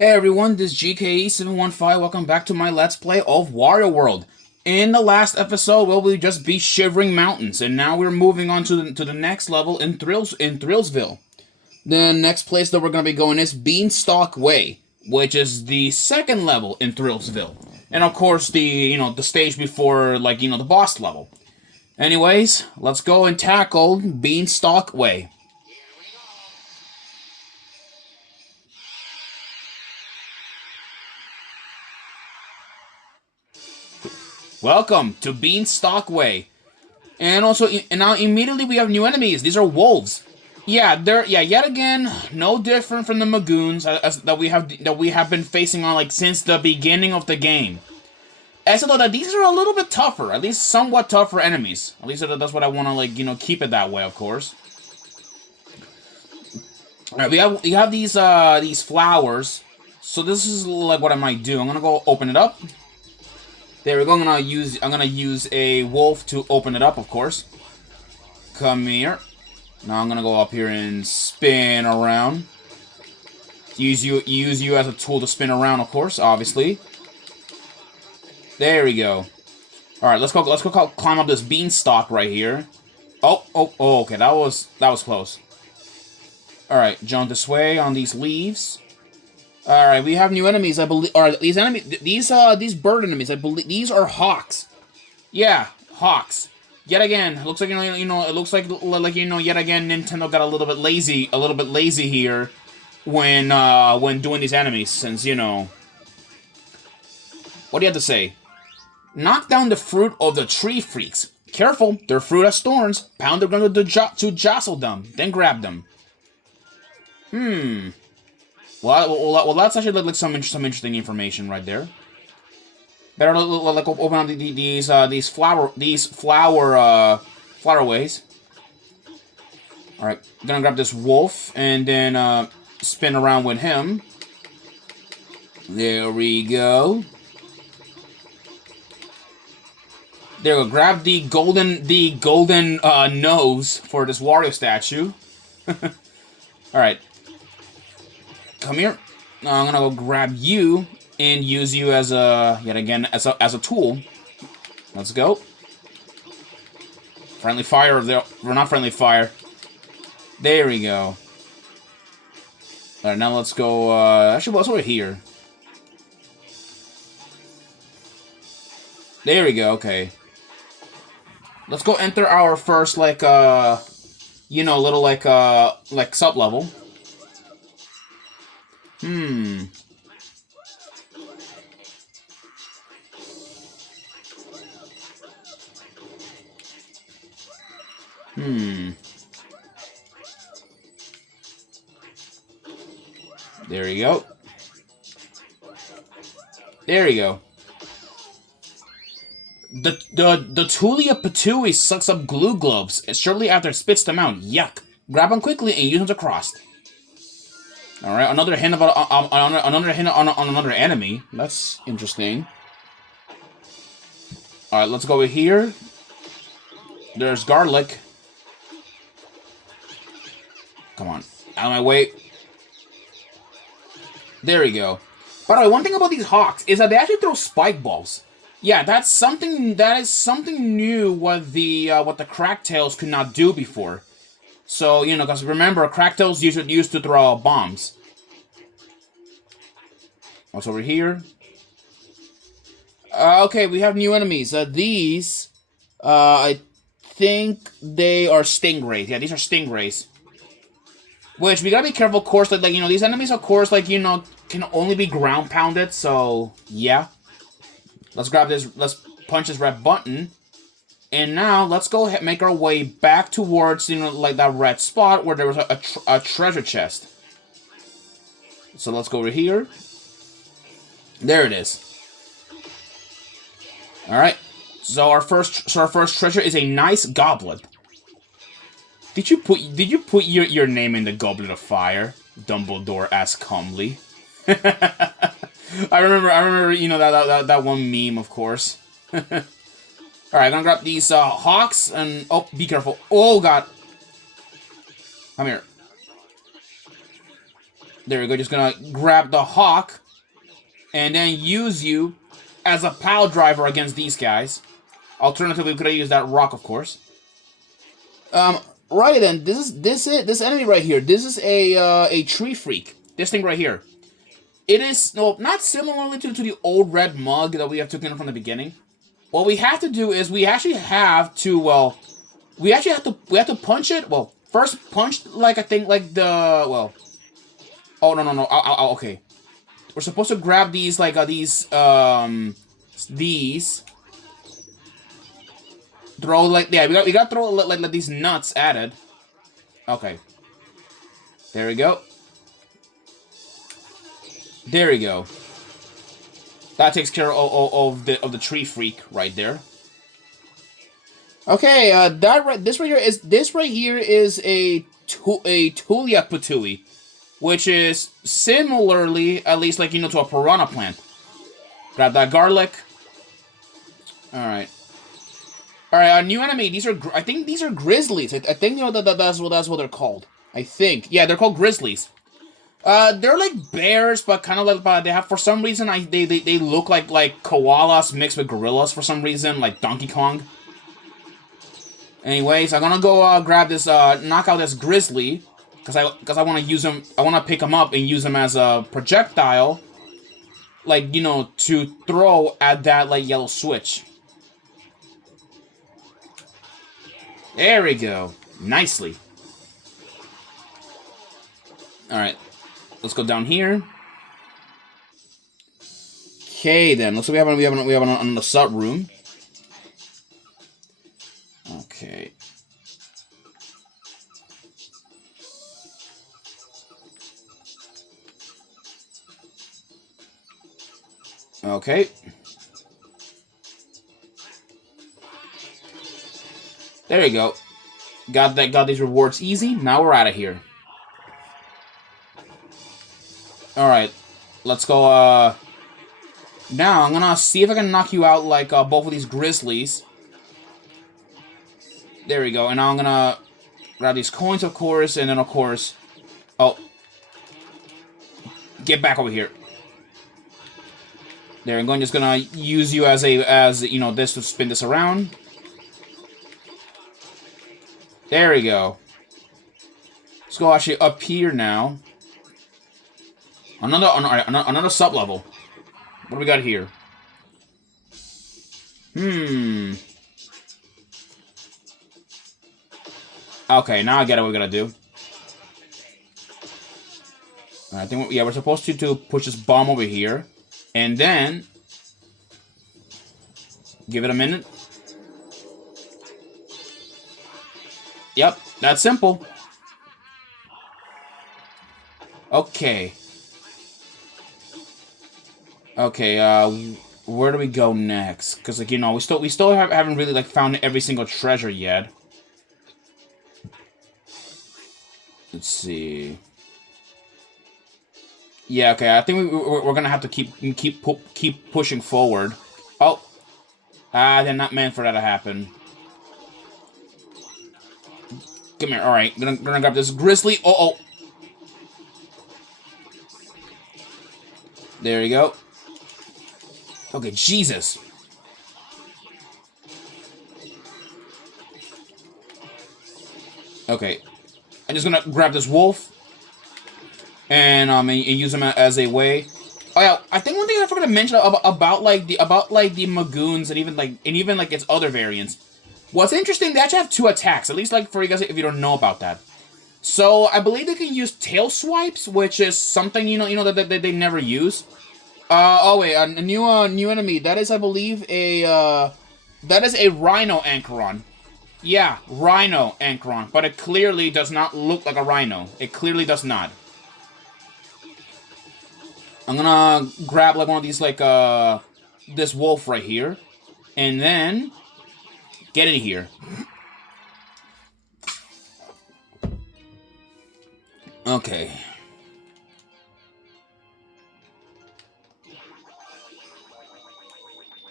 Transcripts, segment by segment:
Hey everyone, this is GKE715. Welcome back to my Let's Play of Wario World. In the last episode, we'll just be shivering mountains, and now we're moving on to the next level in Thrillsville. The next place that we're gonna be going is Beanstalk Way, which is the second level in Thrillsville, and of course the stage before the boss level. Anyways, let's go and tackle Beanstalk Way. Welcome to Beanstalk Way. And also, and now immediately we have new enemies. These are wolves. Yet again, no different from the Magoons that we have been facing on since the beginning of the game. Except that these are a little bit tougher, at least somewhat tougher enemies. At least that's what I want to keep it that way, of course. All right, we have these flowers. So this is what I might do. I'm gonna go open it up. There we go. I'm gonna use a wolf to open it up, of course. Come here. Now I'm gonna go up here and spin around. Use you as a tool to spin around, of course, obviously. There we go. All right, let's go climb up this beanstalk right here. Oh, okay, that was close. All right, jump this way on these leaves. All right, we have new enemies. I believe. Or these bird enemies. I believe these are hawks. Yeah, hawks. Yet again, it looks like it looks like yet again Nintendo got a little bit lazy here when doing these enemies. Since what do you have to say? Knock down the fruit of the tree freaks. Careful, their fruit has thorns. Pound the ground to jostle them, then grab them. Well, that's actually like some interesting information right there. Better open up these flower ways. All right, gonna grab this wolf and then spin around with him. There we go. There we go. Grab the golden nose for this Wario statue. All right. Come here. I'm gonna go grab you and use you as yet again as a tool. Let's go. Friendly fire there. We're not friendly fire. There we go. All right, now let's go. Actually, let's over here. There we go. Okay. Let's go enter our first little sub level. There you go. There you go. The Tulia Patui sucks up glue globes shortly after it spits them out. Yuck. Grab them quickly and use them to cross. All right, another hint about another hint on another enemy. That's interesting. All right, let's go over here. There's garlic. Come on, out of my way. There we go. By the way, one thing about these hawks is that they actually throw spike balls. Yeah, that is something new what the Cracktails could not do before. So, because remember, Cracktails used to throw bombs. What's over here? Okay, we have new enemies. I think they are stingrays. Yeah, these are stingrays. Which, we gotta be careful, of course, that, these enemies, of course, can only be ground pounded, so, yeah. Let's grab this, let's punch this red button. And now, let's go make our way back towards, that red spot where there was a treasure chest. So let's go over here. There it is. Alright. So our first treasure is a nice goblet. Did you put your name in the goblet of fire? Dumbledore asked calmly. I remember, that one meme, of course. Alright, I'm gonna grab these hawks and... Oh, be careful. Oh, God. Come here. There we go. Just gonna grab the hawk and then use you as a pile driver against these guys. Alternatively, we could have used that rock, of course. Right then, this enemy right here. This is a tree freak. This thing right here. It is not similarly to the old red mug that we have taken from the beginning. What we have to do is we actually have to we have to punch it. Well, first punch like I think like the Oh no. Okay. We're supposed to grab these like these. Throw like we gotta throw like these nuts at it. Okay. There we go. There we go. That takes care of the tree freak right there. Okay, this right here is a Tulia Patui, which is similarly, at least like to a piranha plant. Grab that garlic. All right. All right, a new enemy. I think these are grizzlies. I think that's what they're called. I think, yeah, they're called grizzlies. They're like bears, but kind of like they have for some reason they look like koalas mixed with gorillas for some reason, like Donkey Kong. Anyways, I'm gonna go grab this knock out this grizzly because I want to use him. I want to pick him up and use him as a projectile, like to throw at that like yellow switch. There we go. Nicely. All right. Let's go down here. Okay, then. Looks like we have another sub room. Okay. Okay. There you go. Got these rewards easy. Now we're out of here. Alright. Let's go, now, I'm gonna see if I can knock you out like, both of these grizzlies. There we go. And now I'm gonna grab these coins, of course, and then, of course... Oh. Get back over here. There, I'm just gonna use you as this to spin this around. There we go. Let's go actually up here now. Another sub-level. What do we got here? Okay, now I get what we gotta do. I think, yeah, we're supposed to push this bomb over here. And then... Give it a minute. Yep, that's simple. Okay. Okay, where do we go next? Because, like, we still haven't really, like, found every single treasure yet. Let's see. Yeah, okay, I think we're gonna have to keep pushing forward. Oh. They're not meant for that to happen. Come here, alright. Gonna grab this grizzly. Oh. There you go. Okay, Jesus. Okay. I'm just gonna grab this wolf. And use him as a way. Oh yeah, I think one thing I forgot to mention about the Magoons and even its other variants. What's interesting, they actually have 2 attacks, at least like for you guys if you don't know about that. So I believe they can use tail swipes, which is something that they never use. Oh wait, a new enemy. That is, I believe, a rhino Anchoron. Yeah, rhino Anchoron, but it clearly does not look like a rhino. It clearly does not. I'm gonna grab like one of these this wolf right here, and then get in here. Okay.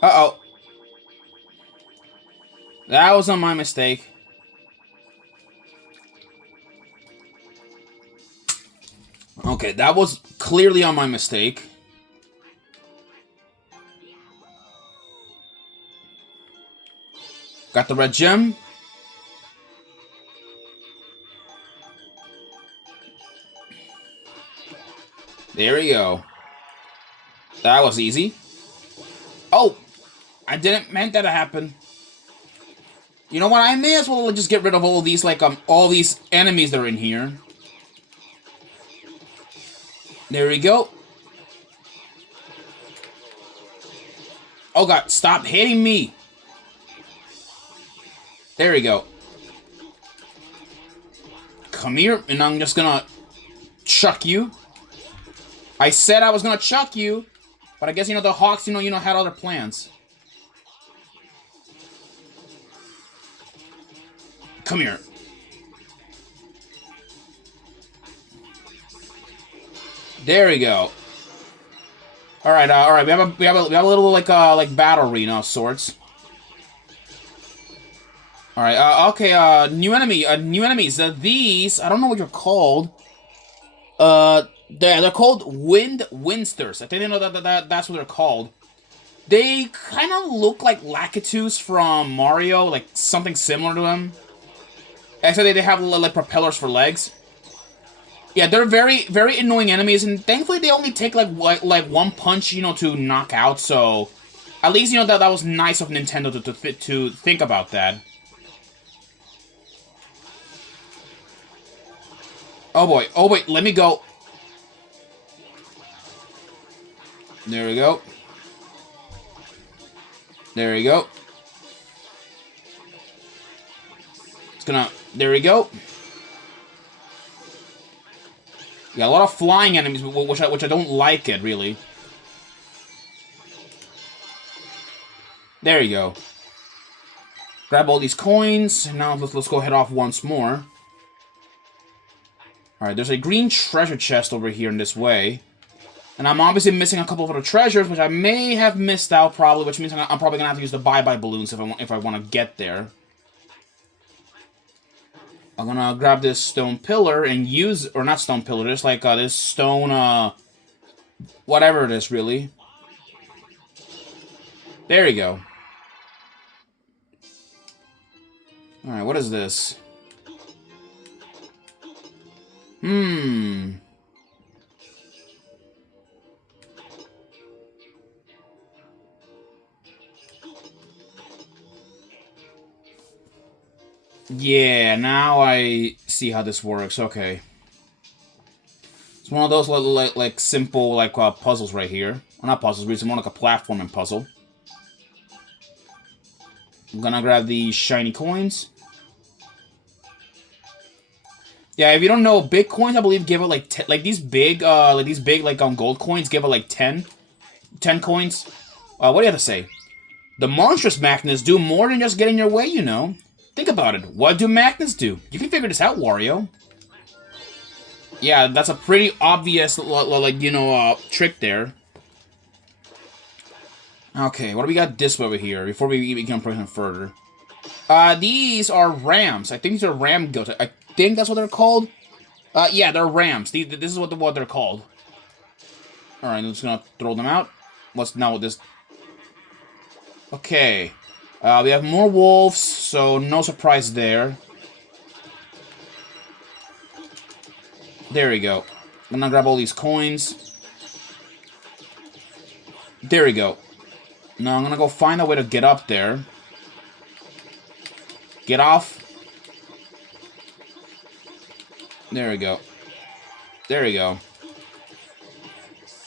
Uh-oh. That was not my mistake. Okay, that was clearly on my mistake. Got the red gem. There we go. That was easy. Oh! I didn't meant that to happen. You know what? I may as well just get rid of all these, like, all these enemies that are in here. There we go. Oh god, stop hitting me! There we go. Come here, and I'm just gonna chuck you. I said I was gonna chuck you, but I guess, you know, the Hawks, you know, had other plans. Come here. There we go. All right, all right. We have a little like battle arena of sorts. All right. Okay. New enemies. These I don't know what you're called. They're called Windsters. I think, you know, that's what they're called. They kind of look like Lakitus from Mario, like something similar to them. Actually, they have like propellers for legs. Yeah, they're very, very annoying enemies, and thankfully they only take like one punch, you know, to knock out. So, at least, you know, that was nice of Nintendo to think about that. Oh boy, oh wait, let me go. There we go. There we go. It's gonna. There we go. Yeah, a lot of flying enemies, which I don't like it, really. There you go. Grab all these coins, and now let's go head off once more. Alright, there's a green treasure chest over here in this way. And I'm obviously missing a couple of other treasures, which I may have missed out, probably, which means I'm probably gonna have to use the bye-bye balloons if I want to get there. I'm gonna grab this stone pillar and use, or not stone pillar, just like this stone, whatever it is, really. There you go. Alright, what is this? Yeah, now I see how this works. Okay. It's one of those like simple puzzles right here. Well, not puzzles, but it's more like a platforming puzzle. I'm gonna grab these shiny coins. Yeah, if you don't know, big coins I believe give it like these big gold coins give it like 10 coins. What do you have to say? The monstrous magnets do more than just get in your way, you know. Think about it. What do magnets do? You can figure this out, Wario. Yeah, that's a pretty obvious, trick there. Okay, what do we got this way over here before we even can progress further? These are rams. I think these are ram goats. I think that's what they're called. Yeah, they're rams. This is what they're called. All right, I'm just gonna throw them out. What's now with this? Okay. We have more wolves, so no surprise there. There we go. I'm gonna grab all these coins. There we go. Now I'm gonna go find a way to get up there. Get off. There we go. There we go.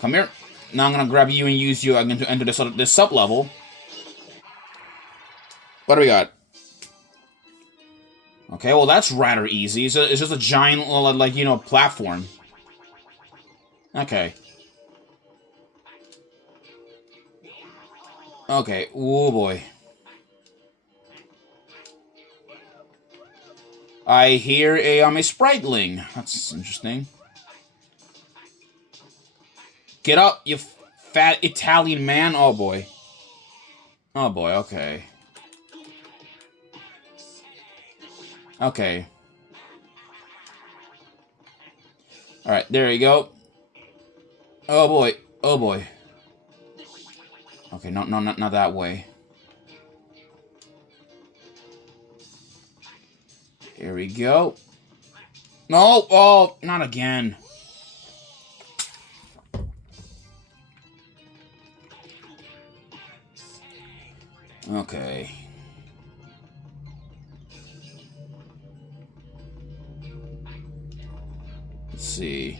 Come here. Now I'm gonna grab you and use you again to enter this sub-level. What do we got? Okay, well that's rather easy. It's just a giant, platform. Okay. Okay, oh boy. I hear a spriteling. That's interesting. Get up, you fat Italian man. Oh boy. Oh boy, okay. Okay. Alright, there you go. Oh boy. Oh boy. Okay, no, no, not that way. Here we go. No! Oh, not again. Okay. Let's see.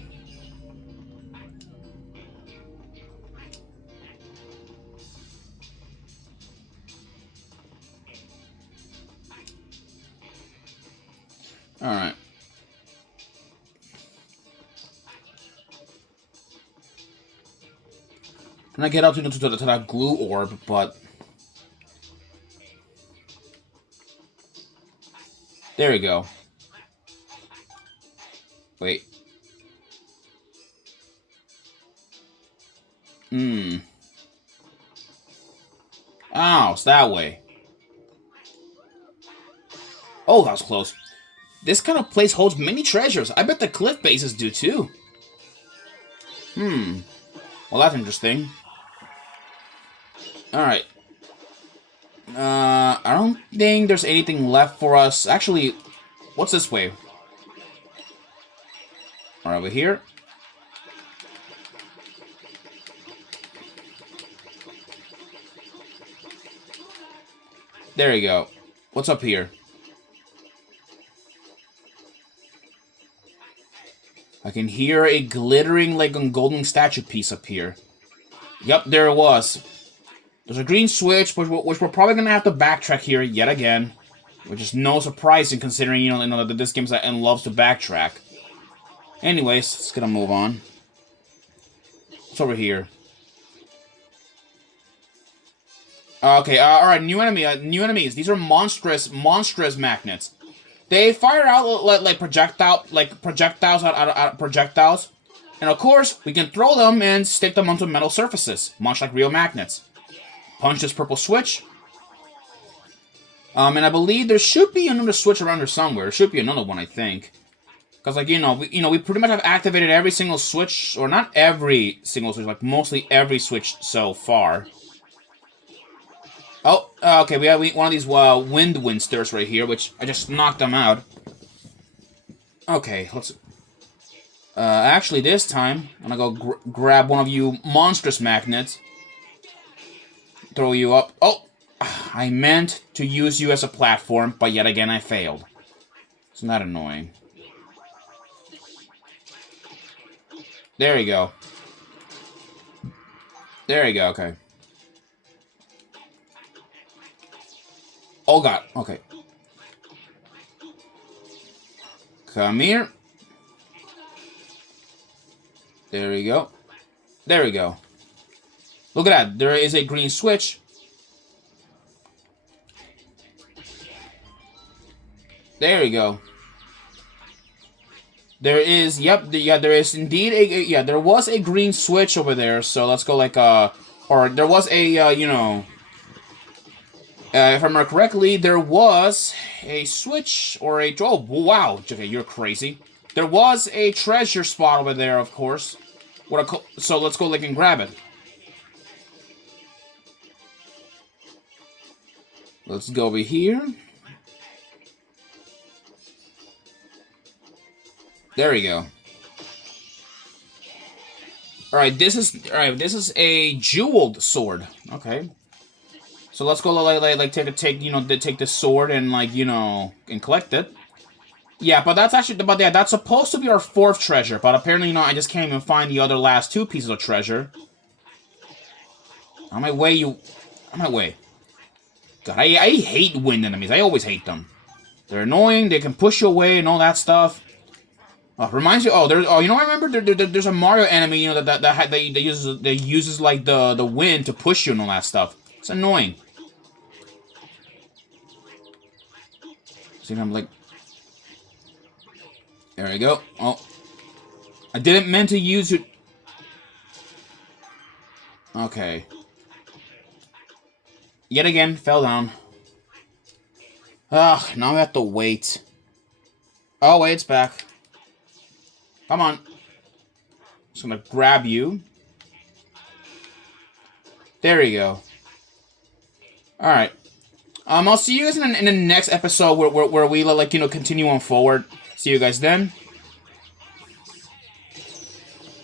Alright. Can I get up to that glue orb, but... There we go. Wait. Oh, it's that way. Oh, that was close. This kind of place holds many treasures. I bet the cliff bases do too. Well, that's interesting. Alright. I don't think there's anything left for us. Actually, what's this way? Alright, over here. There you go. What's up here? I can hear a glittering, like, a golden statue piece up here. Yep, there it was. There's a green switch, which we're probably gonna have to backtrack here yet again. Which is no surprising, considering, you know that this game loves to backtrack. Anyways, let's gonna move on. What's over here? Okay, alright, new enemies. These are monstrous magnets. They fire out like projectiles out projectiles. And of course, we can throw them and stick them onto metal surfaces, much like real magnets. Punch this purple switch. And I believe there should be another switch around here somewhere. There should be another one, I think. Because, like, we pretty much have activated every single switch, or not every single switch, like mostly every switch so far. Oh, okay, we have one of these wind winsters right here, which I just knocked them out. Okay, let's... actually, this time, I'm gonna go grab one of you monstrous magnets. Throw you up. Oh! I meant to use you as a platform, but yet again I failed. Isn't that annoying? There you go. There you go, okay. Oh god, okay. Come here. There we go. There we go. Look at that, there is a green switch. There you go. There is, yep, there is indeed there was a green switch over there, so let's go like, or there was a, you know, if I remember correctly, there was a switch, or a, oh, wow, okay, you're crazy. There was a treasure spot over there, of course. So let's go like and grab it. Let's go over here. There we go. Alright, this is a jeweled sword. Okay. So let's go take this sword and and collect it. Yeah, but that's supposed to be our fourth treasure, but apparently I just can't even find the other last two pieces of treasure. On my way. God, I hate wind enemies. I always hate them. They're annoying, they can push you away and all that stuff. Reminds you. Oh, you know, I remember there's a Mario enemy. You know that uses like the wind to push you and all that stuff. It's annoying. See, I'm like, there we go. Oh, I didn't mean to use it. Okay. Yet again, fell down. Ugh, now I have to wait. Oh wait, it's back. Come on. Just gonna grab you. There you go. Alright. I'll see you guys in the next episode where we, like, continue on forward. See you guys then.